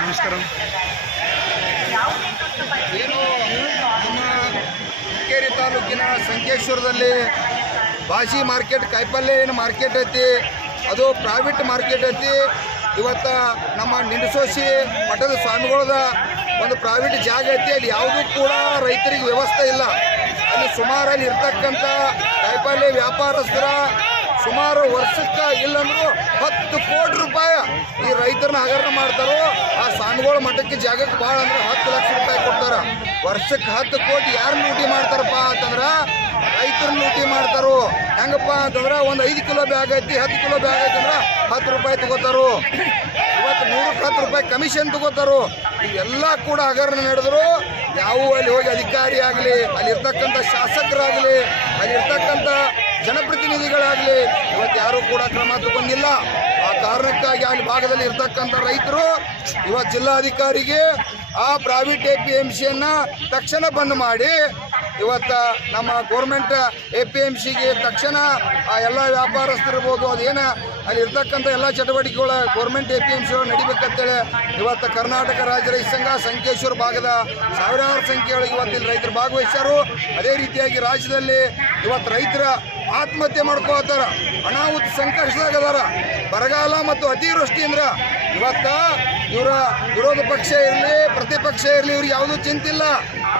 ನಮಸ್ಕಾರ. ಏನು? ಹುಕ್ಕೇರಿ ತಾಲೂಕಿನ ಸಂಕೇಶ್ವರದಲ್ಲಿ ಭಾಷಿ ಮಾರ್ಕೆಟ್ ಕಾಯಿಪಲ್ಯ ಏನು ಮಾರ್ಕೆಟ್ ಐತಿ? ಅದು ಪ್ರೈವೇಟ್ ಮಾರ್ಕೆಟ್ ಐತಿ. ಇವತ್ತು ನಮ್ಮ ನಿಂಡಸೋಸಿ ಮಠದ ಸ್ವಾಮಿಗಳದ ಒಂದು ಪ್ರೈವೇಟ್ ಜಾಗ ಐತಿ. ಅಲ್ಲಿ ಯಾವುದೂ ಕೂಡ ರೈತರಿಗೆ ವ್ಯವಸ್ಥೆ ಇಲ್ಲ. ಅಲ್ಲಿ ಸುಮಾರಲ್ಲಿ ಇರ್ತಕ್ಕಂಥ ಕಾಯಿಪಲ್ಯ ವ್ಯಾಪಾರಸ್ಥರ ಸುಮಾರು ವರ್ಷಕ್ಕೆ ಇಲ್ಲಂದ್ರು ಹತ್ತು ಕೋಟಿ ರೂಪಾಯಿ ಈ ರೈತರನ್ನ ಹಗರಣ ಮಾಡ್ತಾರೋ, ಆ ಸ್ವಾಮಿಗಳ ಮಠಕ್ಕೆ ಜಾಗಕ್ಕೆ ಭಾಳ ಅಂದ್ರೆ ಹತ್ತು ಲಕ್ಷ ರೂಪಾಯಿ ಕೊಡ್ತಾರ. ವರ್ಷಕ್ಕೆ ಹತ್ತು ಕೋಟಿ ಯಾರು ಲೂಟಿ ಮಾಡ್ತಾರಪ್ಪ ಅಂತಂದ್ರ ರೈತರು ಲೂಟಿ ಮಾಡ್ತಾರೋ. ಹೆಂಗಪ್ಪ ಅಂತಂದ್ರೆ ಒಂದು ಐದು ಕಿಲೋ ಬ್ಯಾಗ್ ಐತಿ, ಹತ್ತು ಕಿಲೋ ಬ್ಯಾಗ್ ಐತಿ ಅಂದ್ರೆ ಹತ್ತು ರೂಪಾಯಿ ತಗೋತಾರೋ. ಇವತ್ತು ನೂರಕ್ಕೆ ಹತ್ತು ರೂಪಾಯಿ ಕಮಿಷನ್ ತಗೋತಾರೋ. ಇವೆಲ್ಲ ಕೂಡ ಹಗರಣ ನಡೆದ್ರು. ಯಾವ ಅಲ್ಲಿ ಹೋಗಿ ಅಧಿಕಾರಿ ಆಗಲಿ, ಅಲ್ಲಿರ್ತಕ್ಕಂಥ ಶಾಸಕರಾಗಲಿ, ಅಲ್ಲಿರ್ತಕ್ಕಂಥ ಜನಪ್ರತಿನಿಧಿಗಳಾಗಲಿ, ಇವತ್ತು ಯಾರೂ ಕೂಡ ಕ್ರಮ ತಗೊಂಡಿಲ್ಲ. ಆ ಕಾರಣಕ್ಕಾಗಿ ಆ ಭಾಗದಲ್ಲಿ ಇರ್ತಕ್ಕಂಥ ರೈತರು ಇವತ್ತು ಜಿಲ್ಲಾಧಿಕಾರಿಗೆ ಆ ಪ್ರೈವೇಟ್ ಎ ಪಿ ಎಂ ಸಿಯನ್ನ ತಕ್ಷಣ ಬಂದ್ ಮಾಡಿ, ಇವತ್ತು ನಮ್ಮ ಗೌರ್ಮೆಂಟ್ ಎ ಪಿ ಎಂ ಸಿಗೆ ತಕ್ಷಣ ಆ ಎಲ್ಲ ವ್ಯಾಪಾರಸ್ಥರಿರ್ಬೋದು ಅದೇನ ಅಲ್ಲಿ ಇರ್ತಕ್ಕಂಥ ಎಲ್ಲ ಚಟುವಟಿಕೆಗಳ government A P M C ನಡಿಬೇಕಂತೇಳಿ ಇವತ್ತು ಕರ್ನಾಟಕ ರಾಜ್ಯ ರೈತ ಸಂಘ, ಸಂಕೇಶ್ವರ ಭಾಗದ ಸಾವಿರಾರು ಸಂಖ್ಯೆಯೊಳಗೆ ಇವತ್ತಿಲ್ಲಿ ರೈತರು ಭಾಗವಹಿಸ್ಯಾರು. ಅದೇ ರೀತಿಯಾಗಿ ರಾಜ್ಯದಲ್ಲಿ ಇವತ್ತು ರೈತರ ಆತ್ಮಹತ್ಯೆ ಮಾಡ್ಕೋತಾರ ಅನಾಹುತ ಸಂಕಷ್ಟದಾಗ ಅದಾರ ಬರಗಾಲ ಮತ್ತು ಅತಿವೃಷ್ಟಿಯಿಂದ ಇವತ್ತ ಇವರ ವಿರೋಧ ಪಕ್ಷ ಇರಲಿ, ಪ್ರತಿಪಕ್ಷ ಇರಲಿ ಇವ್ರಿಗೆ ಯಾವುದೂ ಚಿಂತಿಲ್ಲ.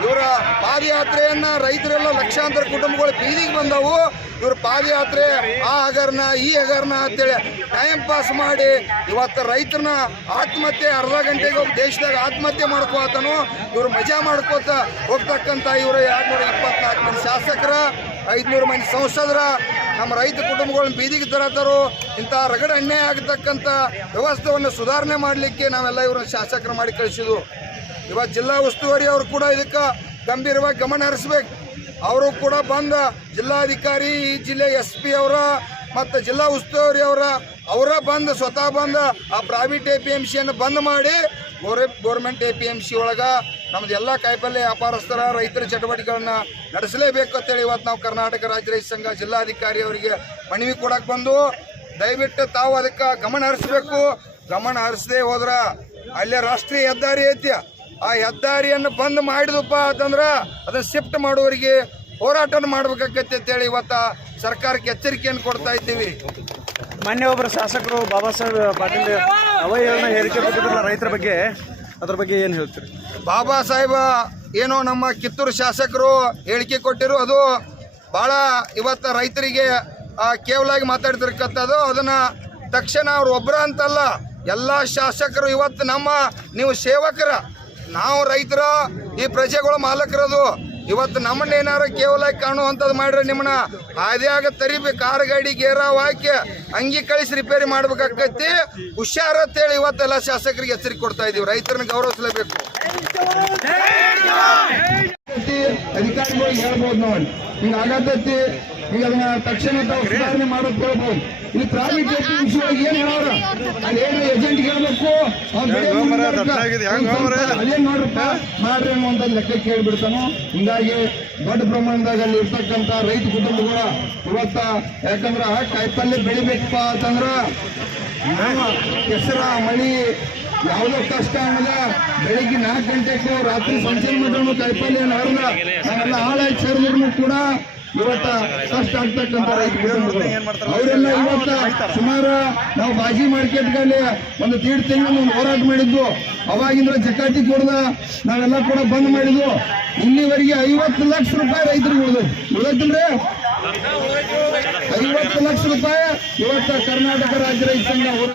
ಇವರ ಪಾದಯಾತ್ರೆಯನ್ನ ರೈತರೆಲ್ಲ ಲಕ್ಷಾಂತರ ಕುಟುಂಬಗಳು ಬೀದಿಗೆ ಬಂದವು. ಇವ್ರ ಪಾದಯಾತ್ರೆ ಆ ಹಗರಣ ಈ ಹಗರಣ ಅಂತೇಳಿ ಟೈಮ್ ಪಾಸ್ ಮಾಡಿ ಇವತ್ತು ರೈತರನ್ನ ಆತ್ಮಹತ್ಯೆ ಅರ್ಧ ಗಂಟೆಗೆ ಹೋಗಿ ದೇಶದಾಗ ಆತ್ಮಹತ್ಯೆ ಮಾಡ್ಕೋತಾನು ಇವ್ರು ಮಜಾ ಮಾಡ್ಕೋತ ಹೋಗ್ತಕ್ಕಂಥ ಇವರು ಎರಡ್ನೂರ ಇಪ್ಪತ್ನಾಲ್ಕು ಮಂದಿ ಶಾಸಕರ ಐದುನೂರು ಮಂದಿ ಸಂಸದರ, ನಮ್ಮ ರೈತ ಕುಟುಂಬಗಳನ್ನ ಬೀದಿಗೆ ತರತಾರೋ, ಇಂಥ ರಗಡ ಅನ್ಯಾಯ ಆಗತಕ್ಕಂಥ ವ್ಯವಸ್ಥೆಯನ್ನು ಸುಧಾರಣೆ ಮಾಡಲಿಕ್ಕೆ ನಾವೆಲ್ಲ ಇವ್ರನ್ನ ಶಾಸಕರು ಮಾಡಿ ಕಳಿಸಿದ್ವು. ಇವತ್ತು ಜಿಲ್ಲಾ ಉಸ್ತುವಾರಿ ಅವರು ಕೂಡ ಇದಕ್ಕೆ ಗಂಭೀರವಾಗಿ ಗಮನ ಹರಿಸ್ಬೇಕು. ಅವರು ಕೂಡ ಬಂದ ಜಿಲ್ಲಾಧಿಕಾರಿ, ಈ ಜಿಲ್ಲೆ ಎಸ್ ಪಿ ಅವರ, ಮತ್ತು ಜಿಲ್ಲಾ ಉಸ್ತುವಾರಿ ಅವರ ಅವರ ಬಂದು ಸ್ವತಃ ಬಂದ ಆ ಪ್ರೈವೇಟ್ ಎ ಪಿ ಎಂ ಸಿಯನ್ನು ಬಂದ್ ಮಾಡಿ gov government A P M C ಒಳಗೆ ನಮ್ದು ಎಲ್ಲ ಕಾಯಿಪಲ್ಯ ವ್ಯಾಪಾರಸ್ಥರ, ರೈತರ ಚಟುವಟಿಕೆಗಳನ್ನ ನಡೆಸಲೇಬೇಕು ಅಂತೇಳಿ ಇವತ್ತು ನಾವು ಕರ್ನಾಟಕ ರಾಜ್ಯ ರೈತ ಸಂಘ ಜಿಲ್ಲಾಧಿಕಾರಿ ಅವರಿಗೆ ಮನವಿ ಕೊಡಕ್ಕೆ ಬಂದು, ದಯವಿಟ್ಟು ತಾವು ಅದಕ್ಕೆ ಗಮನ ಹರಿಸ್ಬೇಕು. ಗಮನ ಹರಿಸದೆ ಹೋದ್ರ ಅಲ್ಲೇ ರಾಷ್ಟ್ರೀಯ ಹೆದ್ದಾರಿ ಐತಿ. ಆ ಹೆದ್ದಾರಿಯನ್ನು ಬಂದ್ ಮಾಡಿದಪ್ಪ ಅಂತಂದ್ರ ಅದನ್ನ ಶಿಫ್ಟ್ ಮಾಡುವವರಿಗೆ ಹೋರಾಟ ಮಾಡ್ಬೇಕಾಗತ್ತೆ ಅಂತೇಳಿ ಇವತ್ತು ಸರ್ಕಾರಕ್ಕೆ ಎಚ್ಚರಿಕೆಯನ್ನು ಕೊಡ್ತಾ ಇದ್ದೀವಿ. ಮೊನ್ನೆ ಒಬ್ಬರು ಶಾಸಕರು ಬಾಬಾ ಸಾಹೇಬ್ ಪಾಟೀಲ್ ಅವಯವನ ಹೇಳಿಕೆ ಕೊಟ್ಟಿದ್ರಲ್ಲ ರೈತರ ಬಗ್ಗೆ, ಅದ್ರ ಬಗ್ಗೆ ಏನು ಹೇಳ್ತೀರಿ? ಬಾಬಾ ಸಾಹೇಬ ಏನೋ ನಮ್ಮ ಕಿತ್ತೂರು ಶಾಸಕರು ಹೇಳಿಕೆ ಕೊಟ್ಟಿರು, ಅದು ಭಾಳ ಇವತ್ತು ರೈತರಿಗೆ ಕೇವಲ ಕೇವಲಾಗಿ ಮಾತಾಡ್ತಿರ್ತಕ್ಕಂಥದ್ದು ಅದನ್ನ ತಕ್ಷಣ ಅವ್ರು ಒಬ್ಬರ ಅಂತಲ್ಲ, ಎಲ್ಲ ಶಾಸಕರು ಇವತ್ತು ನಮ್ಮ, ನೀವು ಸೇವಕರ, ನಾವು ರೈತರ ಈ ಪ್ರಜೆಗಳು ಮಾಲಕರದು. ಇವತ್ತು ನಮ್ಮನ್ನ ಏನಾರ ಕೇವಲ ಕಾಣುವಂಥದ್ದು ಮಾಡ್ರಿ ನಿಮ್ಮನ್ನ. ಹಾದಿಯಾಗ ತರಿಬಿ, ಕಾರ್ ಗಾಡಿ ಗೇರಾವ್ ಹಾಕಿ ಅಂಗಿ ಕಳಿಸಿ ರಿಪೇರಿ ಮಾಡ್ಬೇಕಾಗತ್ತಿ ಹುಷಾರ ಅಂತೇಳಿ ಇವತ್ತೆಲ್ಲ ಶಾಸಕರಿಗೆ ಎಚ್ಚರಿಕೆ ಕೊಡ್ತಾ ಇದೀವಿ. ರೈತರನ್ನ ಗೌರವಿಸಲೇಬೇಕು. ಅಧಿಕಾರಿಗಳಿಗೆ ಹೇಳ್ಬೋದು ನೋಡಿ. ಹಿಂಗ ಆಗತ್ತೈತಿ. ಈಗ ಅದನ್ನ ತಕ್ಷಣ ಸುಧಾರಣೆ ಮಾಡೋದು ಕೇಳ್ಬೋದು. ಇಲ್ಲಿ ಪ್ರಾಮುಖ್ಯತೆ ವಿಷಯವಾಗಿ ಏನ್ ಹೇಳೋರ? ಅಲ್ಲಿ ಮುಂದುವರ್ಕ. ಅದೇನ್ ನೋಡ್ರಪ್ಪ ಮಾಡ್ರಿ ಅನ್ನುವಂತ ಲೆಕ್ಕ ಕೇಳ್ಬಿಡ್ತಾನು. ಹಿಂಗಾಗಿ ದೊಡ್ಡ ಪ್ರಮಾಣದಾಗ ಅಲ್ಲಿ ಇರ್ತಕ್ಕಂತ ರೈತ ಕುಟುಂಬಗಳ ಇವತ್ತ ಯಾಕಂದ್ರ ಕಾಯಿಪಲ್ಯ ಬೆಳಿಬೇಕಪ್ಪ ಅಂತಂದ್ರ ಕೆಸರ ಮಳಿ ಯಾವುದೋ ಕಷ್ಟ ಅನ್ನದ ಬೆಳಿಗ್ಗೆ ನಾಲ್ಕು ಗಂಟೆಗೂ ರಾತ್ರಿ ಸಂಜೆ ಮಟ್ಟ ಕಾಯಿಪಲ್ಯ ನಾವೆಲ್ಲ ಹಾಳಾಗಿ ಸೇರಿದ್ರು ಕೂಡ ಇವತ್ತ ಕಷ್ಟ ಆಗ್ತಕ್ಕಂಥ ಅವರೆಲ್ಲ ಇವತ್ತ ಸುಮಾರು ನಾವು ಬಾಜಿ ಮಾರ್ಕೆಟ್ಗಳಲ್ಲಿ ಒಂದು ದೀಡ್ ತಿಂಗಳು ಒಂದು ಹೋರಾಟ ಮಾಡಿದ್ವು ಅವಾಗಿಂದ್ರ ಜಕಾಟಿ ಕೊಡ್ದ ನಾವೆಲ್ಲ ಕೂಡ ಬಂದ್ ಮಾಡಿದ್ವು ಇಲ್ಲಿವರೆಗೆ ಐವತ್ತು ಲಕ್ಷ ರೂಪಾಯಿ ರೈತರಿಗೆ ಉಳಿದು. ಉಳಿದಿಲ್ರಿ? ಐವತ್ತು ಲಕ್ಷ ರೂಪಾಯಿ ಇವತ್ತ ಕರ್ನಾಟಕ ರಾಜ್ಯ ರೈತ ಸಂಘ ಹೋರಾಟ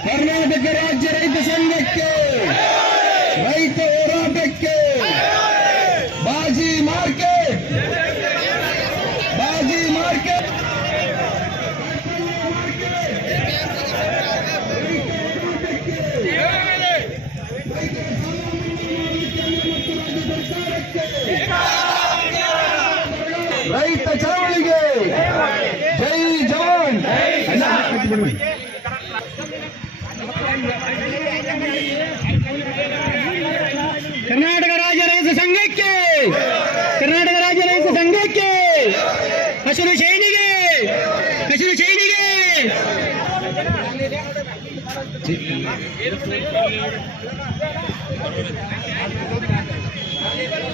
ಕರ್ನಾಟಕ ರಾಜ್ಯ ರೈತ ಸಂಘಕ್ಕೆ ರೈತ ಹೋರಾಟಕ್ಕೆ ಬಾಜಿ ಮಾರ್ಕೆಟ್ ಬಾಜಿ ಮಾರ್ಕೆಟ್ जय जवान कर्नाटक राज्य रईत संघ के, कर्नाटक राज्य रईत संघ के हसर सैनिक हसर सैनिक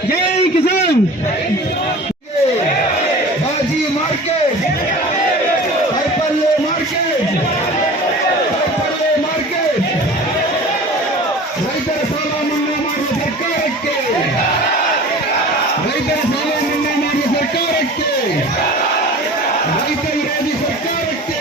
जय किसान. मार के सर पर ले मार के सर पर ले मार के ರೈತರ ಸಾಲ ಮನ್ನಾ ಮಾಡುವ ಸರ್ಕಾರಕ್ಕೆ ರೈತರ ಸಾಲ ಮನ್ನಾ ಮಾಡುವ ಸರ್ಕಾರಕ್ಕೆ ರೈತ ವಿರೋಧಿ ಸರ್ಕಾರಕ್ಕೆ